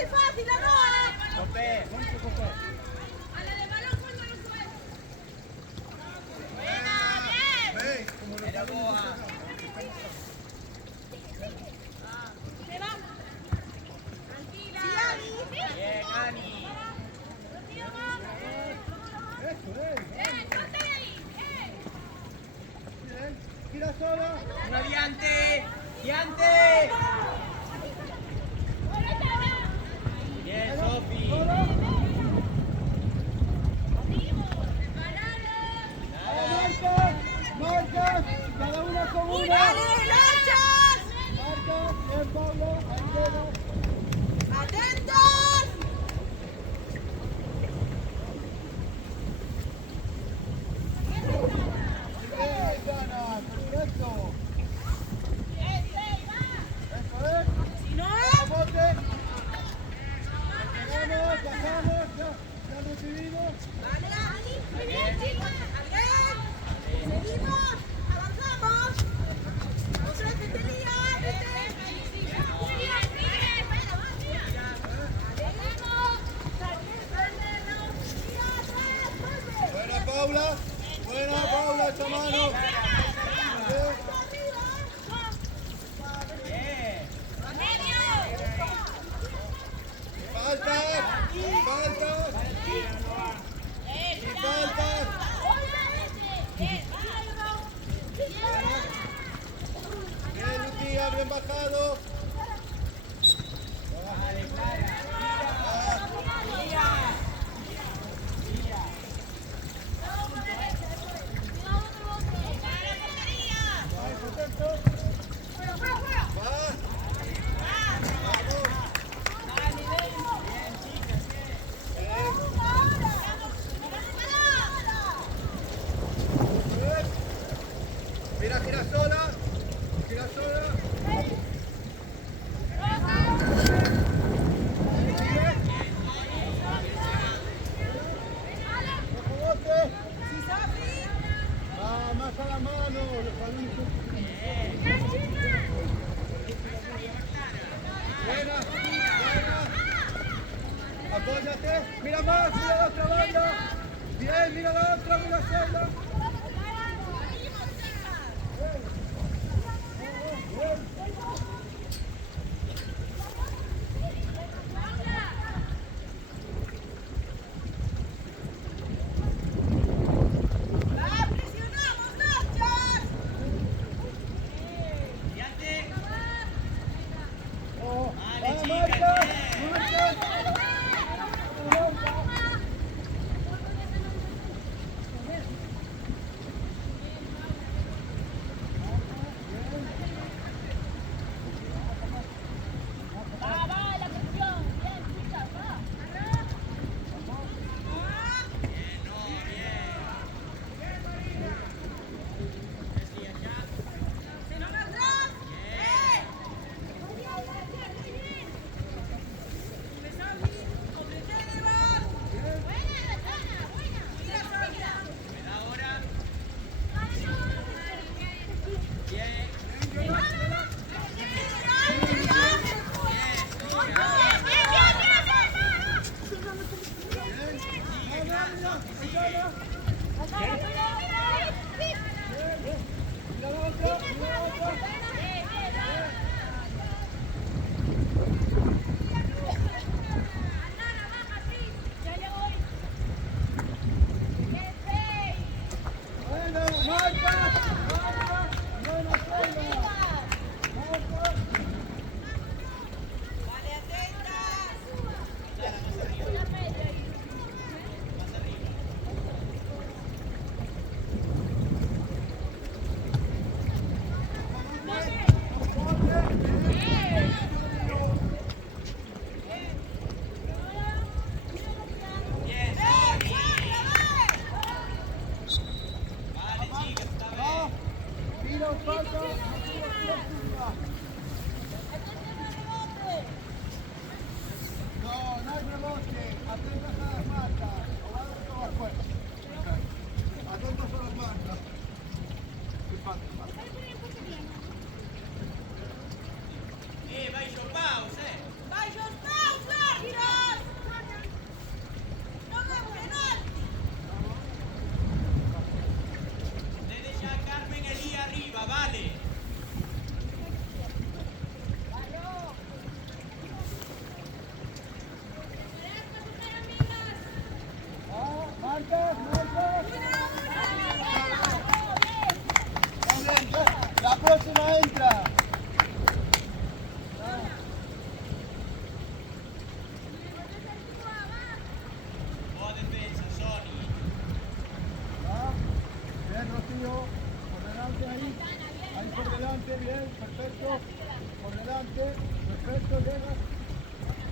hace fácil, Aroa. Copé, mucho copé. Era boa. Bien, Ani. Gira solo. Una diante. Diante. Bien, Sofi. Marcas, cada una con una. ¡Dale, lanchas! Marcas, bien Pablo, ahí queda. ¡Atentos! Bien, Dana, perfecto. Eso es. Si no, Bote. Bajamos, ya recibimos. muy bien, chicos. Bien. Seguimos. Avanzamos. Otra vez, Lía. Buena Paula, esta mano. Falta. Bien, Lucía, bien bajado. Gira sola. Más a la mano, los balones. Buena. Apóyate. Mira más, mira la otra banda. Bien, mira la otra, mira Sheila. bien, perfecto. Por delante, perfecto, llega.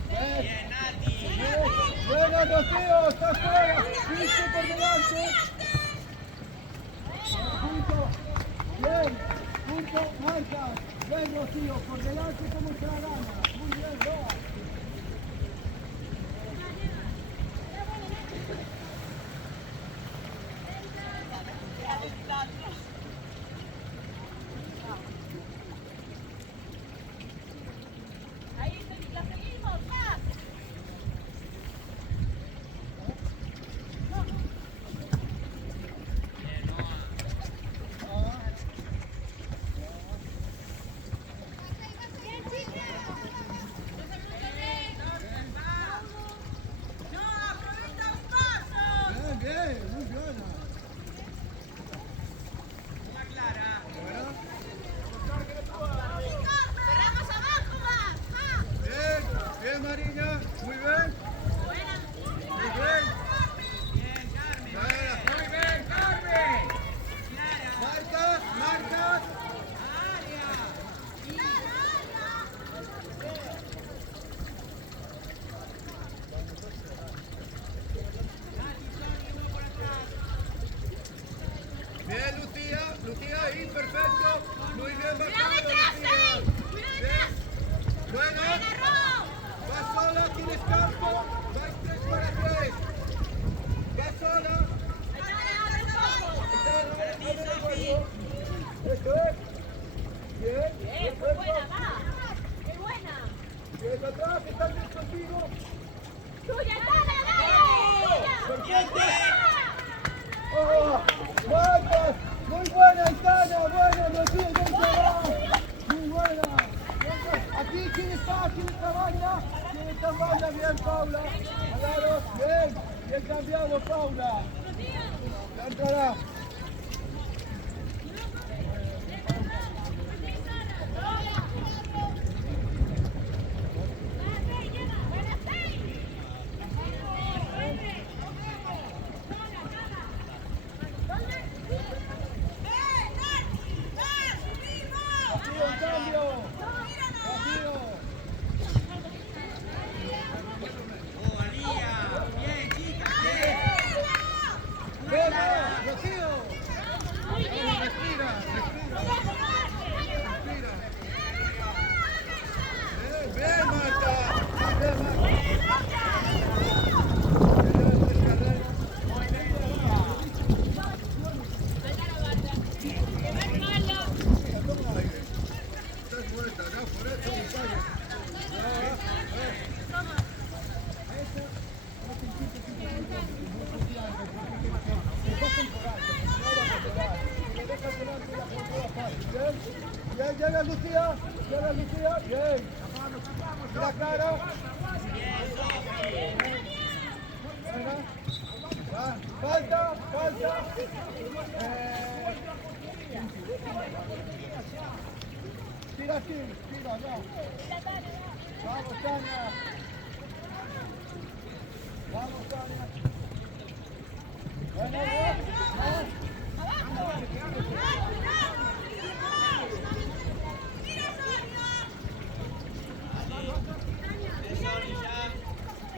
Bien. Bien, Nati. Bien. Bueno, Rocío, está fuera. Viste por delante. Punto. Bien. Punto, marca. Bien, Rocío, por delante como se la gana. Muy bien, Roa. Ahí la seguimos, más. Bien, Noah. No, aprovecha los pasos. Bien, bien, muy buena. Toma clara. Bueno, Cerramos abajo, más. bien, bien, Marina, muy bien. Muy bien. Bien, Carmen. Buena. Muy bien, Carmen. Clara. Marcas, marcas. Área. Nati, Johnny, uno por atrás. Bien, Lucía, Lucía ahí, perfecto. Muy bien, Cuidado bajado, detrás, Lucía. ahí. Cuidado detrás. Buena. Buena, Ro. Va sola, tienes campo. Vais 3 para 3. Va sola. Para ti, Sofi. Eso es. Bien, Bien, muy perfecto. buena, va. Qué buena. Bien atrás, están bien contigo. Tuya, dale, dale. Perfecto. Oh, marcas. Muy buena, Itana. Buena, Lucía, bien clavado. Muy buena. Aquí, ¿quién está? ¿Quién está banda? ¿Quién está banda? Bien, Paula. Alaros, bien. Bien cambiado, Paula. Ya entrará. Rocío, en cambio. Rocío. Oh, Alía. Bien, chicas. Bien. Venga, Rocío. Respira, respira. Respira. Bien, Marta. Bien, Marta. Estás muerta, ¿no? Por eso me fallo. Bien, llega Lucía, bien. La cara. Venga. Va, falta. Tira aquí, tira, no. Vamos, Tania.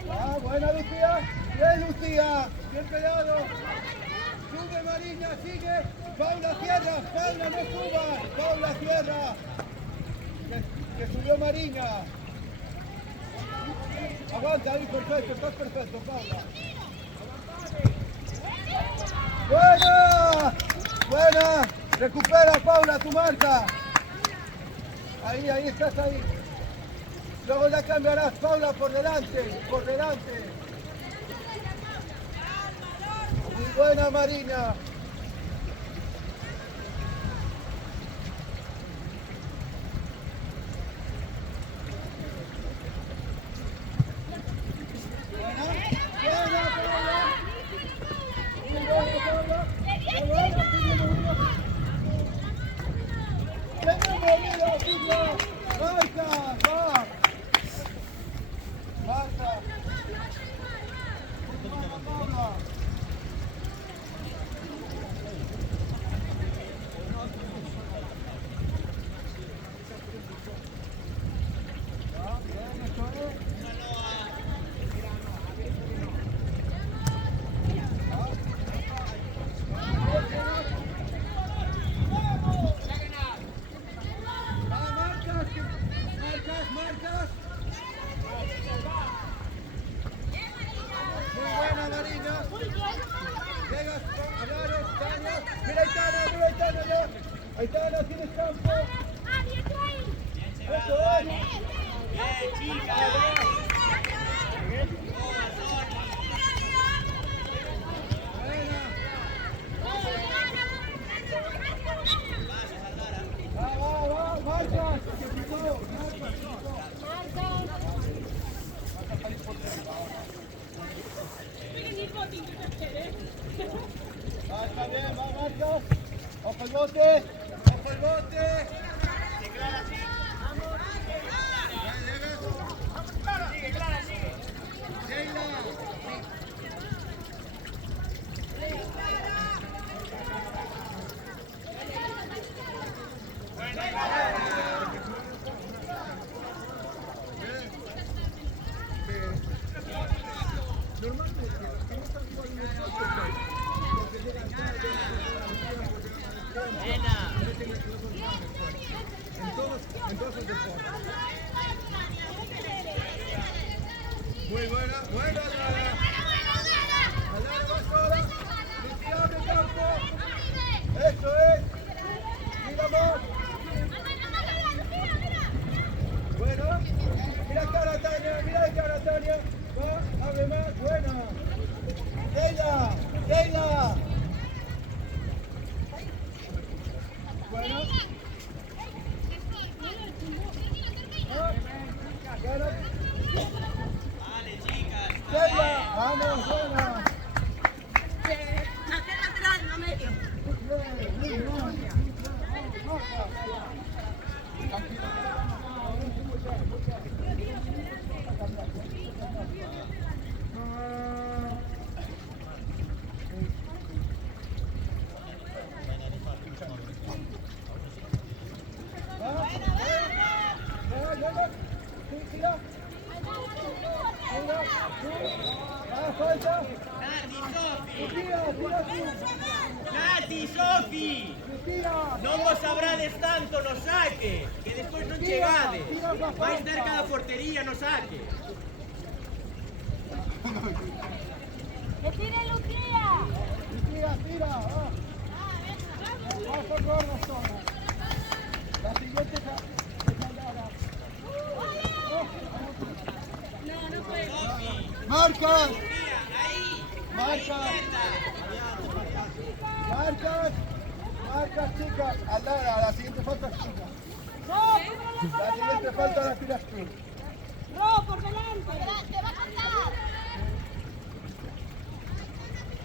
Bueno, buena Lucía. Bien, Lucía. Bien peleado. Sube Marina, sigue. Paula, tierra. Paula, no subas. Paula, tierra. Que subió Marina. Aguanta ahí, perfecto. Estás perfecto, Paula. ¡Buena! ¡Buena! Recupera, Paula, tu marca. Ahí estás ahí. Luego ya cambiarás, Paula, por delante. Muy buena, Marina. Buena, Paula. Muy buena, Paula. Muy buena, Marca, va. Marca. Bien, chicas. Boa, Sony. Va, marca. Marca bien, va, marca. Ojo el bote. Ojo el bote. Sigue, Clara, sigue. Sheila. Muy buena, buena, Lara. Lara, va sola. Lucía, abre campo. Eso es. Mira más. Bueno. Mira cara, Tania. Mira cara, Tania. Va, abre más. Buena. Sheila. Sheila. Bueno. Bueno. Vale, chicas. Sheila. Vamos, buena. Lateral, no medio. Nati, Sofi. Non vos abrades tanto no saque, que despois non chegades. Vais cerca da portería no saque. ¡Que tire Lucía! Tira. Vas a correr la zona. La siguiente es Lara. No, no puede. Sofi, Marca. Sofía, ahí. Marca. Marcas, chicas. A Lara, la siguiente falta es chica. La siguiente falta la tiras tú. ¡No, por delante! ¡Te va a cortar!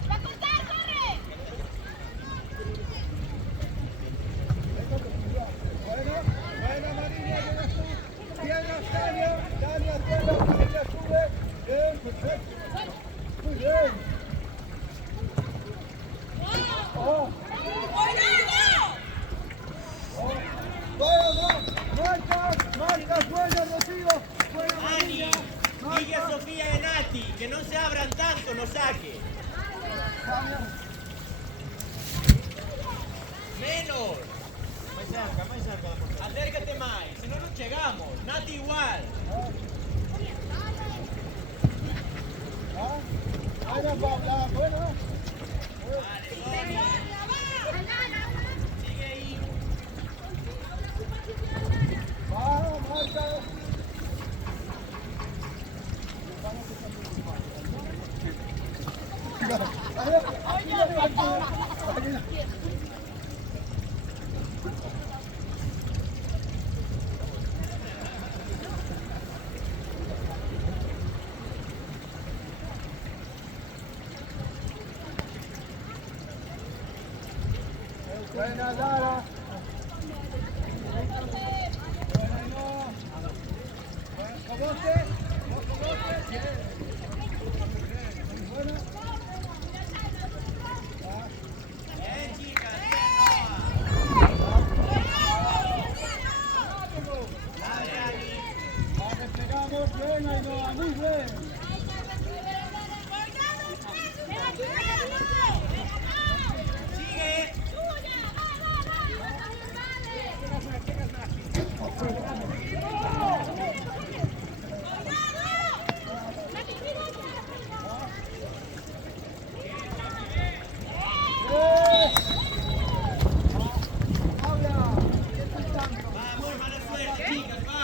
¡Va a cortar, corre! Buena Marina, llegas tú. Tienes Tania, Tania sube. Bien, perfecto. Muy bien. Oh. Marcas, buena, Rocío. Buena Ani, Marina. digue a Sofía e Nati que non se abran tanto no saque. Menos. Máis cerca da portería. Acércate máis, senón non chegamos. Nati igual. Buena, Paula, buena. Vale, Soni. Sigue aí. Va, marca. Buena, Lara. Buena, no. Cobote. Bien. Buena. Bien, chicas. Dale, Ani. La desplegamos. Buena, Ainhoa. Muy bien. Sigue. Paula. Vamos, mala suerte, chicas, va.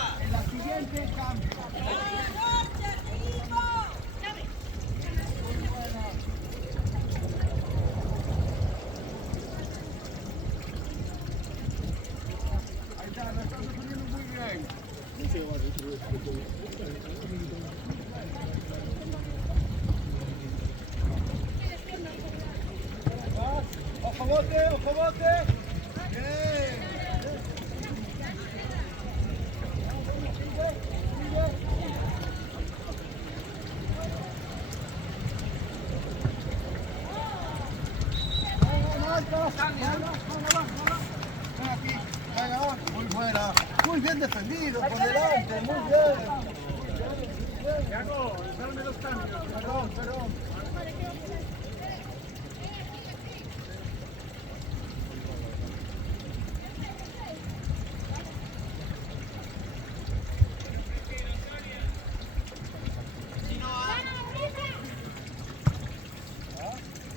siguiente cambio. Ahí está, lo están defendiendo muy bien. Ojo bote, ojo bote. Bien. Muy buena, muy bien defendido por delante, muy bien. Dame los cambios. Perdón.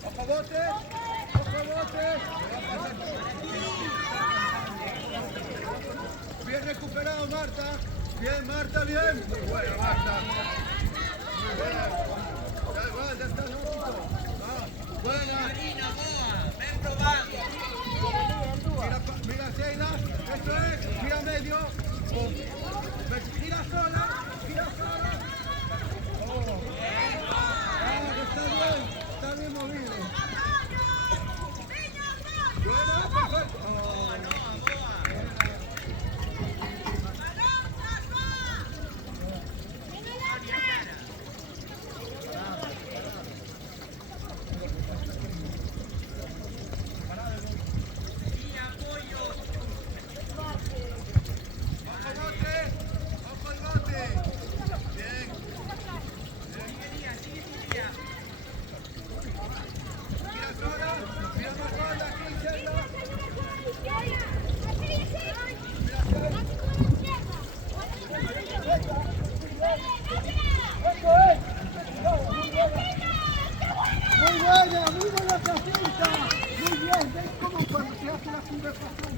Ojo bote. Bien recuperado Marta. Bien Marta, bien. Muy buena Marta. Muy buena. Da igual, ya está lógico. Buena. Marina, boa, ven probando. Mira Sheila, eso es. Gira medio. Gira sola. Está bien movido. Buena, perfecto. Muy buena casita. Muy bien, ¿ves cómo cuando se hace la conversación?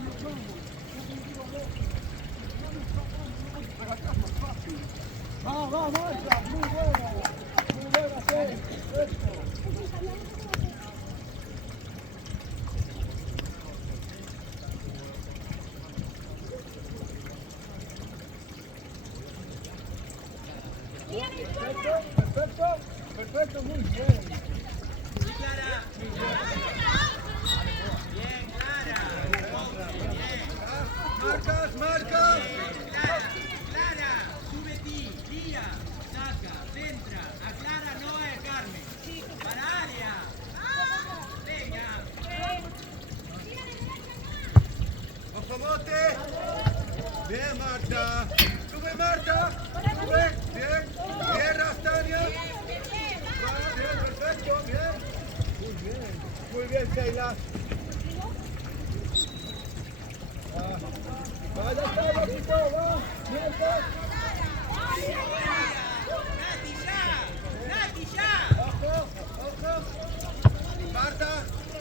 Pero acá es más fácil. Va, Marta, muy buena, sí, perfecto. Perfecto, muy bien. Clara. Bien, Clara. Marcas. Clara, sube ti, guía, saca, centra, aclara, no es Carmen. Para área. Venga. Ojo bote. Bien, Marta. Sube, Marta. Sube. Bien. Tierra, Tania. Bien, perfecto, bien. Muy bien, Sheila. Vaya, está, chico, va. Bien, Nati, ya. Ojo. Marta,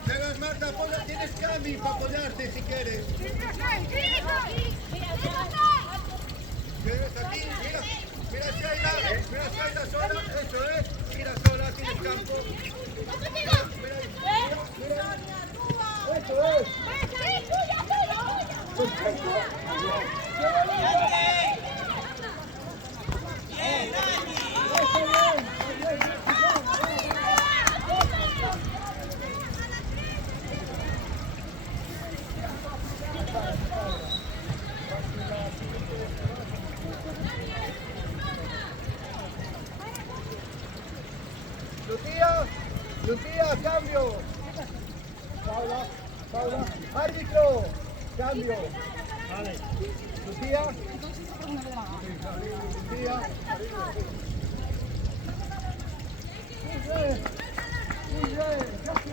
llegas, Marta, tienes cami para apoyarte si quieres. ¿Quieres aquí? Mira Sheila sola, eso es. Mira sola, tienes campo. Mira. Eso es. Perfecto. Bien, Nati. Lucía, cambio. Paula, árbitro, cambio. Vale. Lucía. Muy bien, casi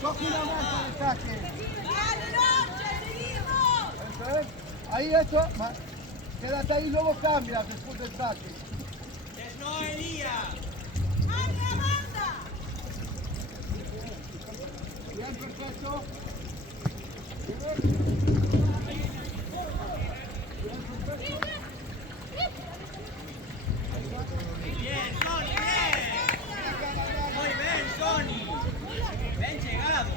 Coge una marca de saque. ¡Dale, Noche! ¡Seguimos! Eso es. Ahí eso. Quédate ahí, luego cambias después del saque. No, Elías. ¡Dale, Amanda! Bien, perfecto. Bien, Sony, bien. Muy bien, Sony. Bien llegado.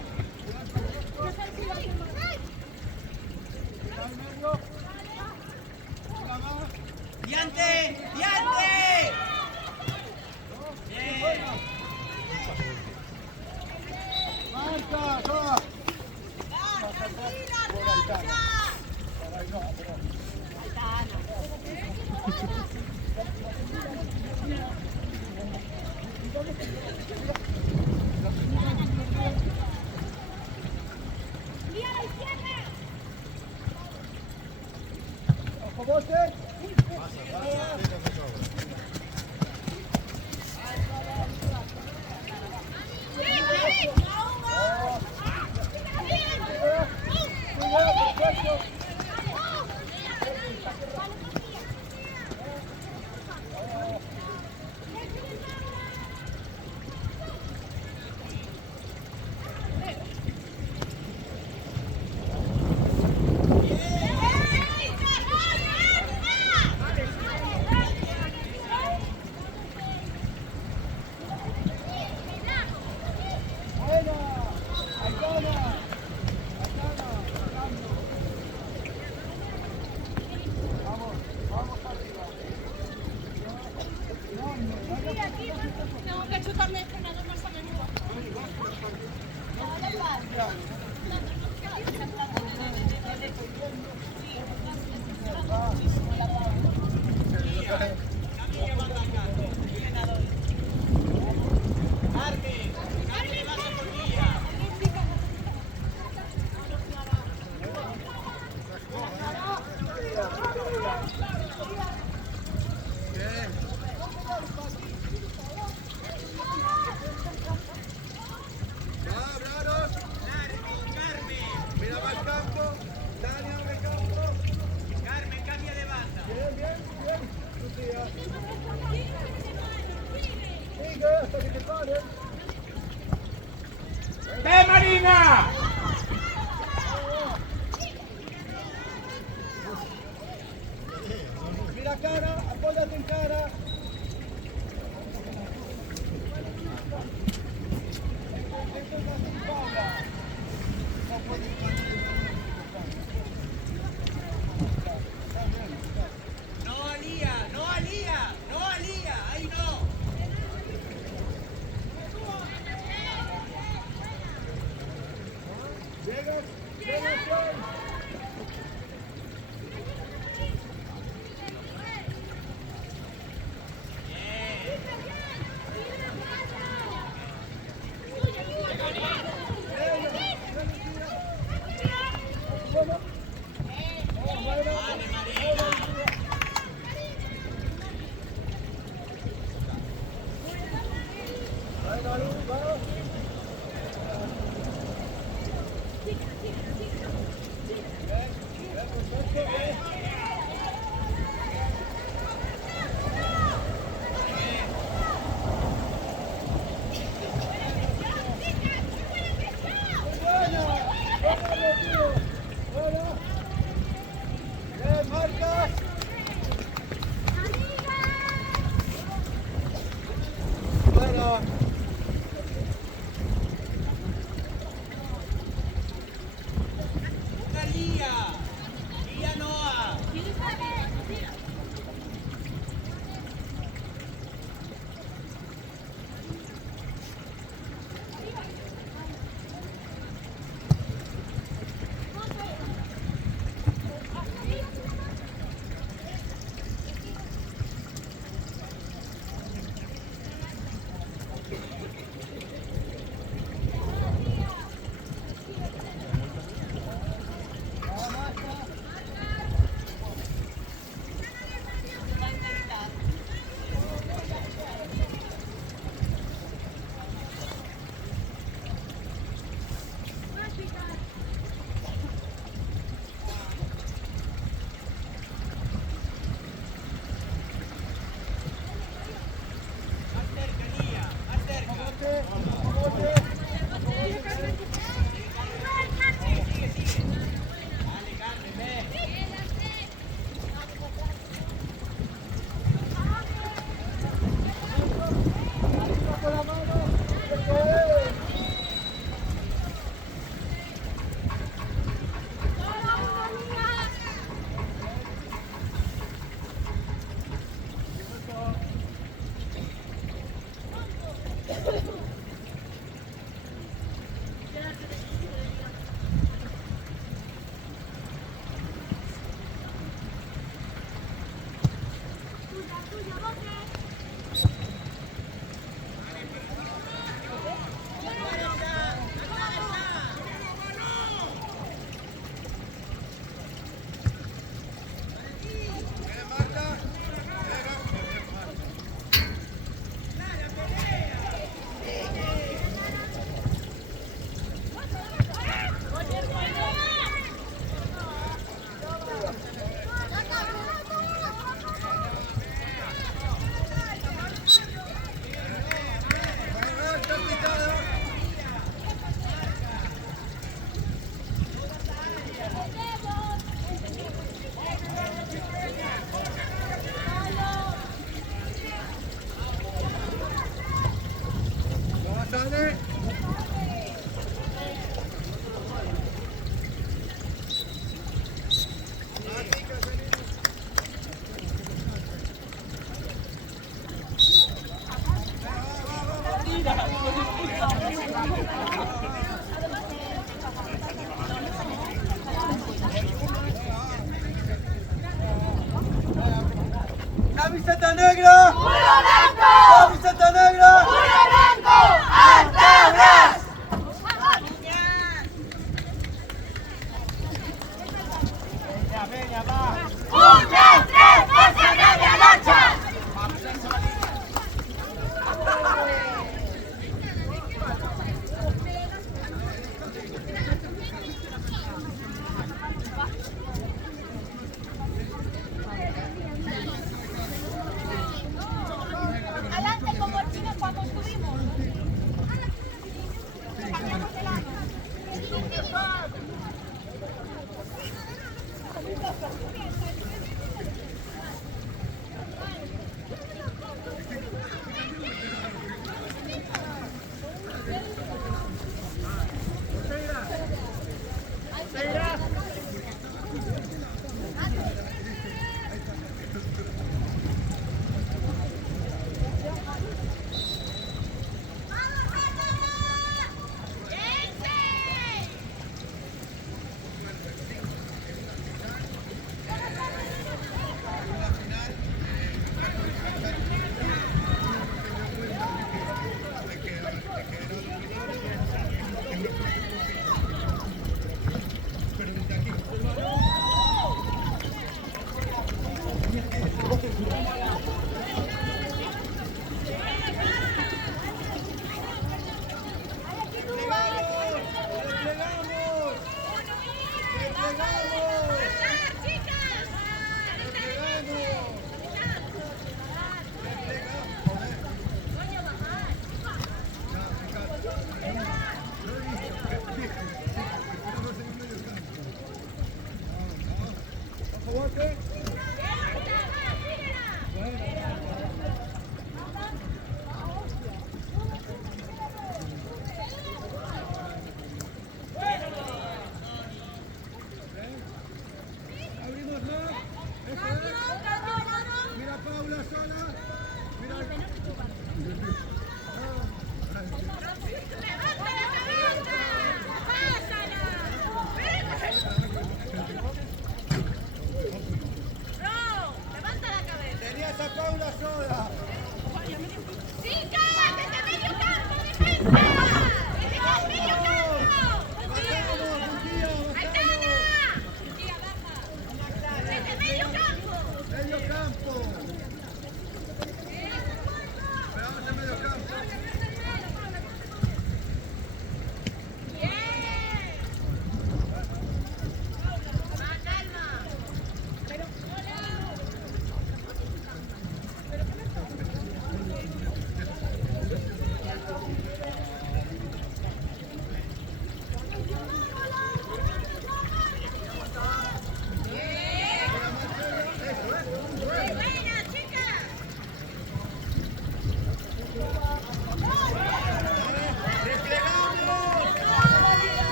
Al medio. Una más. ¡Diante! ¡Diante! Bien. Marca, va. ¡Va, tranquila, Por Aitana. Rocha! Por ahí no, pero. ¡Y a la izquierda! Ojo, bote. Cuidado, perfecto. Buena. Aitana. Vamos, vamos arriba. Tengo que chutarme el frenador más a menudo. Carmen, Carmen le baja por vía. Bien. Va, Braros. Carmen. Mira, va al campo. Dani, abre campo. Carmen, cambia de banda. Bien, bien, bien. Lucía. Sigue hasta que te paren. ¡Ve, Marina! Mira cara, apóyate en cara. Esto es así, Paula. No puedes No alía, no alía, no alía. Ahí no. Llegas, llegas, John. Marcas. Bueno. Una lía. Lía Noah.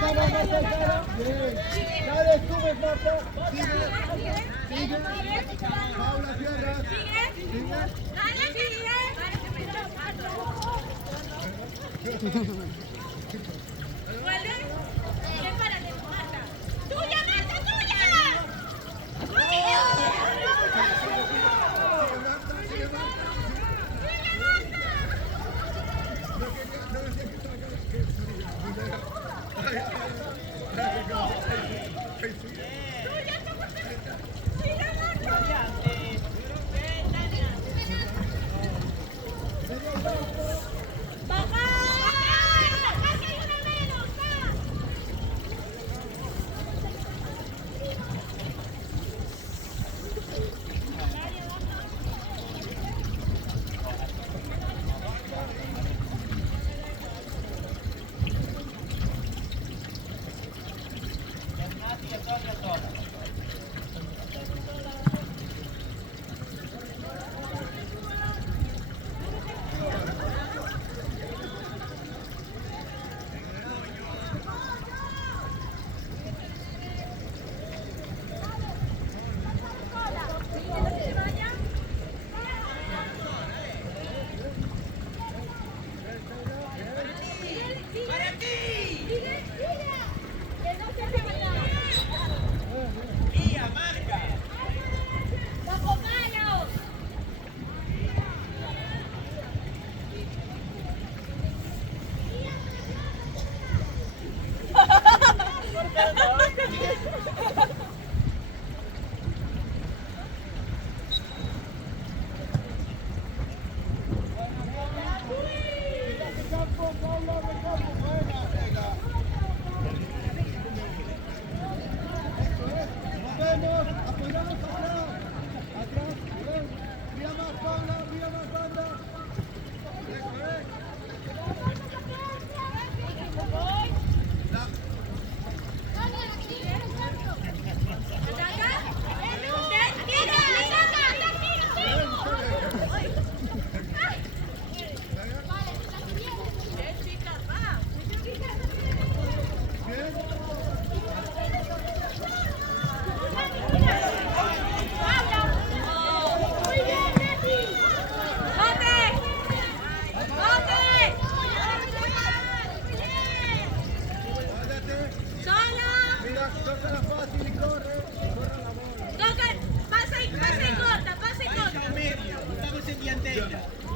Marta, va, Marta, cara. Bien. Dale, sube, Marta. Sigue. Sigue. Paula, cierra. Sigue. Dale, sigue. ¿Vuelve? Prepárate, Marta. ¡Tuya, Marta, tuya!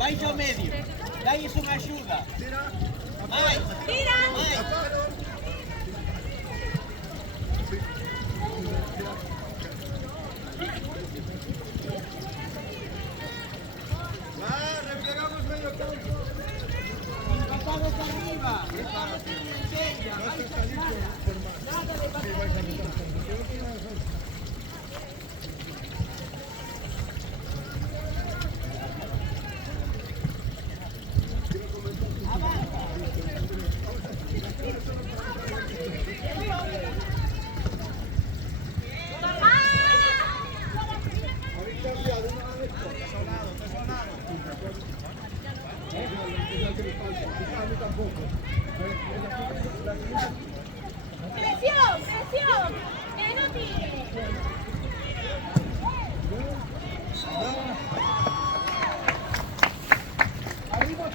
Vais ao medio. Dais unha axuda. Vai. Tira. Va, replegamos medio campo. Pasados arriba. Estamos en enseña. Nada de pasar arriba. Presión, presión. Que no tire. Abrimos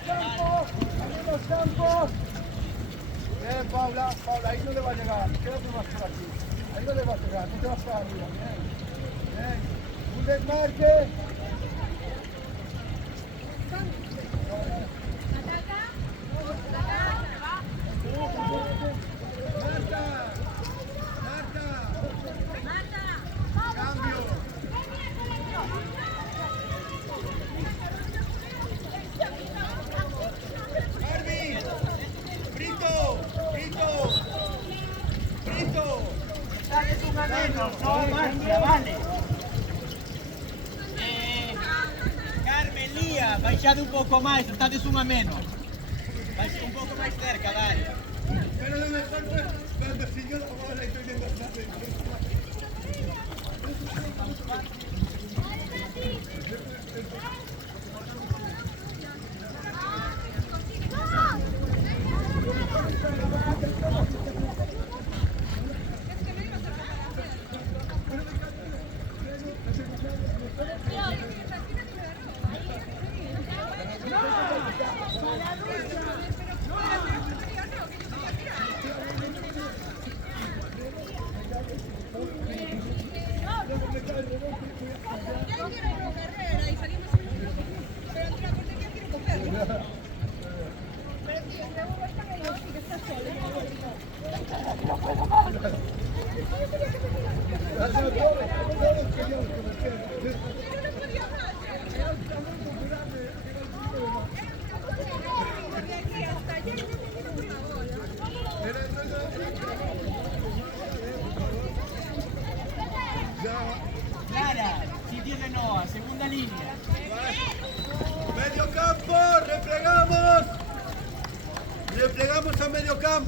campo. Bien, Paula, ahí no le va a llegar. Quédate más por aquí. Ahí no le va a llegar, no te vas para arriba. Bien. Un desmarque. Cambio. Arby. Brito. Dale un menos, no Marcia, vale. Carmen, Lía, baixade un pouco máis, estades unha menos. Vais un pouco máis cerca, dale. Pero lo mejor fue cuando siguió la bola y estoy viendo el pase.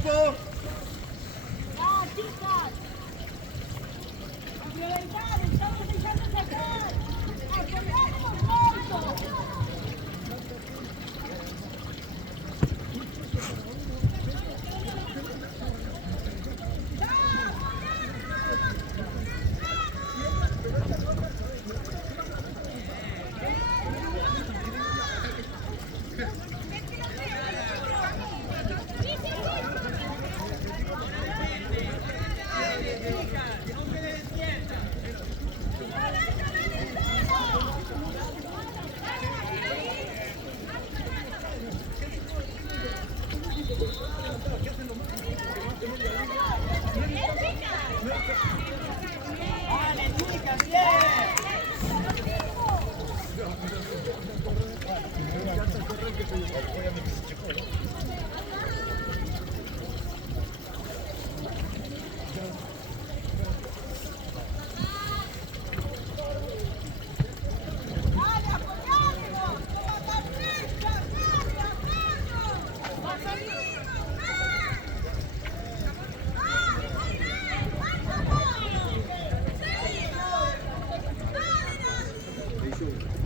campo. ¡Ah, chicas! ¡Libertad! ¡Estamos dejando sacar! ¡Apoyamos pronto!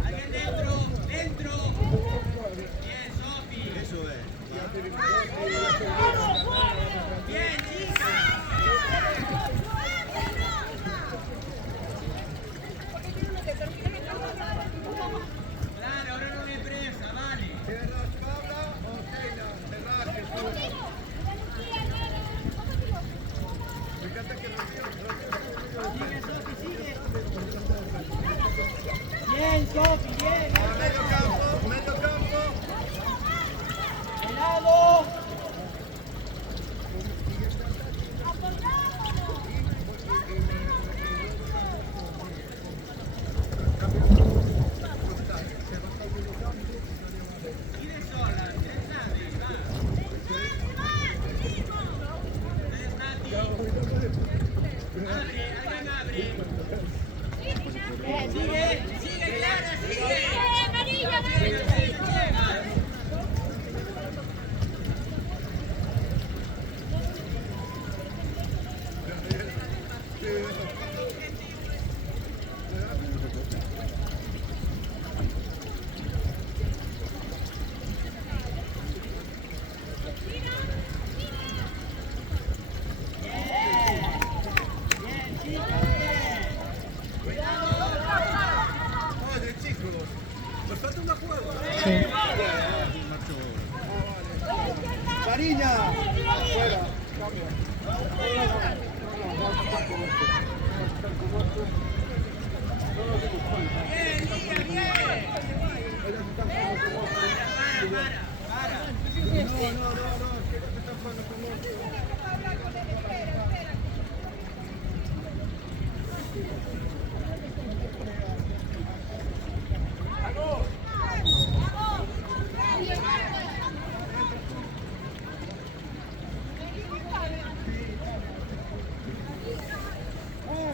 Alguien dentro, dentro. Bien, Sofi. Eso es. Bien, chica. Claro, ahora no me presa, vale. ¿Quieres cabra o cena? Fíjate que Sigue, Sofi, sigue. Bien, Sofi, bien. a medio campo, medio campo. Helado. Tienes sola, tienes nadie, va. Tienes Nati. Abre, alguien abre. Sigue, sigue, Clara, sigue. ¡Amarilla, Sigue, sigue, sigue. Bien, chicas, bien. Oye, chicos, nos falta una jugada. Mariña, fuera, cambia. Bien, Liga, bien. Para.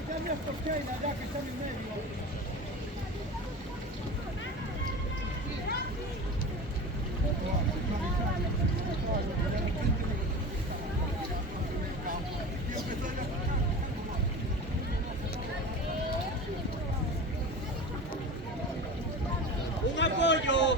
Cambia por Keila, ya que está en el medio. Un apoyo.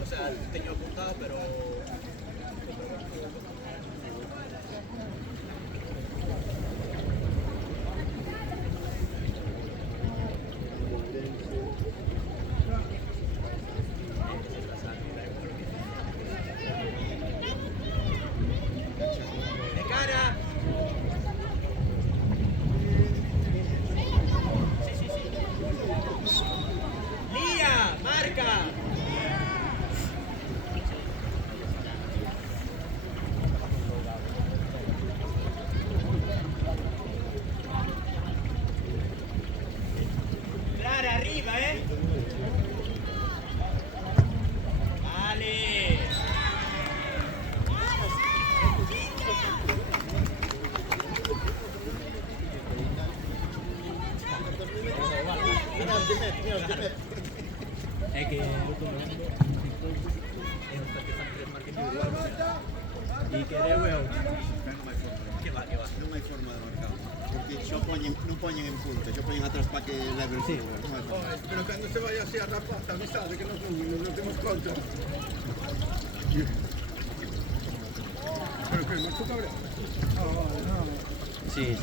O sea, tenía apuntado, pero... È che lo comando è un stato sempre il marketing y que de huevo. Que va. No hay forma de marcar. Porque no ponen en punta, ellos ponen atrás para que el lever Sí. no hay forma. Pero cuando se vaya así a rapar, avisado que nos demos contra. Pero que no tú cabrón. Sí.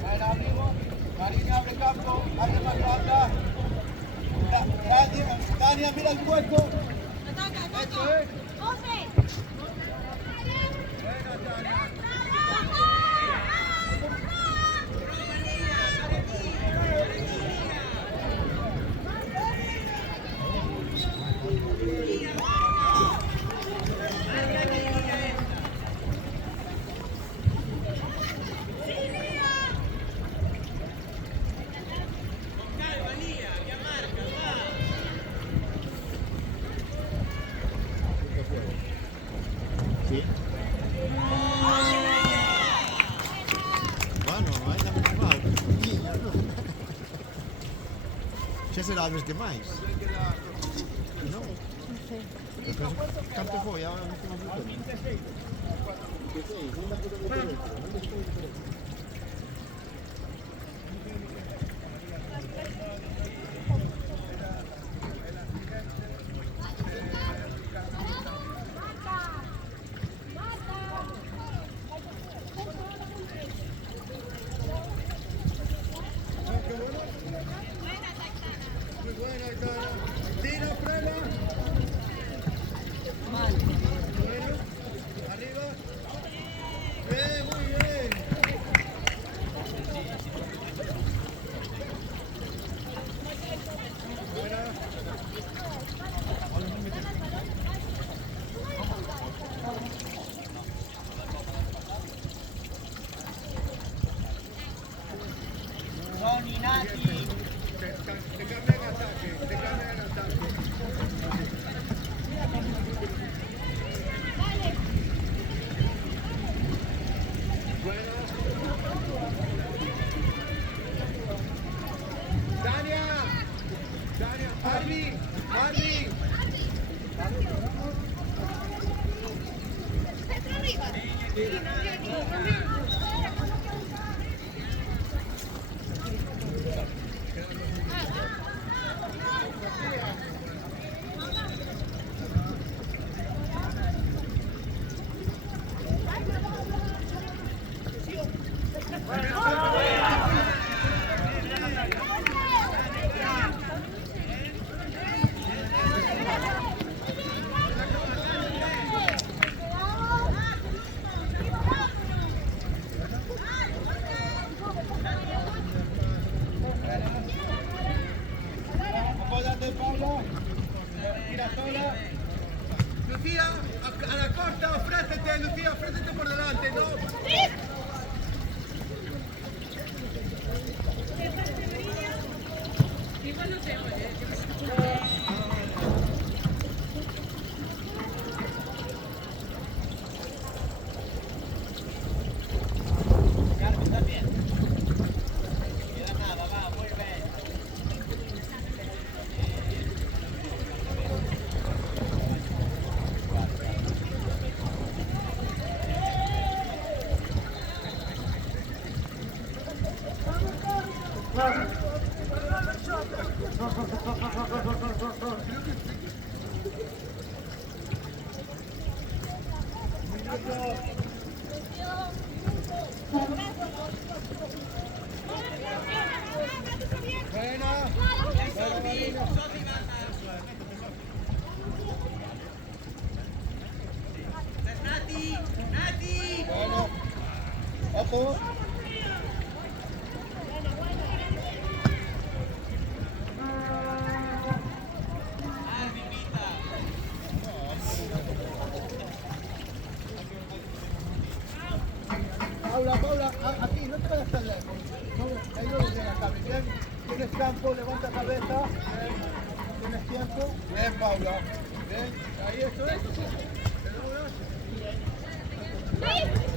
Bueno, abrimos. Marini abre campo, abre más banda. Dania, mira el hueco. Eso es. Sí. Bueno, ainda menos mal. Xa será a vez que máis. Non? Canto foi a última vez? Muy buena, tira, frena. Bueno, arriba. Muy bien. Tony, Nati. Te cambian ataque. Bueno. Dania, Arby. Apóyate, Pablo. Tira sola. Lucía, a la corta, ofrécete, Lucía, ofrécete por delante, ¿no? Bueno, ojo. Paula, aquí, no te vayas tan lejos. No, ahí no llega acá, bien. Tienes campo, levanta cabeza. Bien. Tienes tiempo. Bien, Paula. Bien. Ahí, eso es. ¿Te lo das?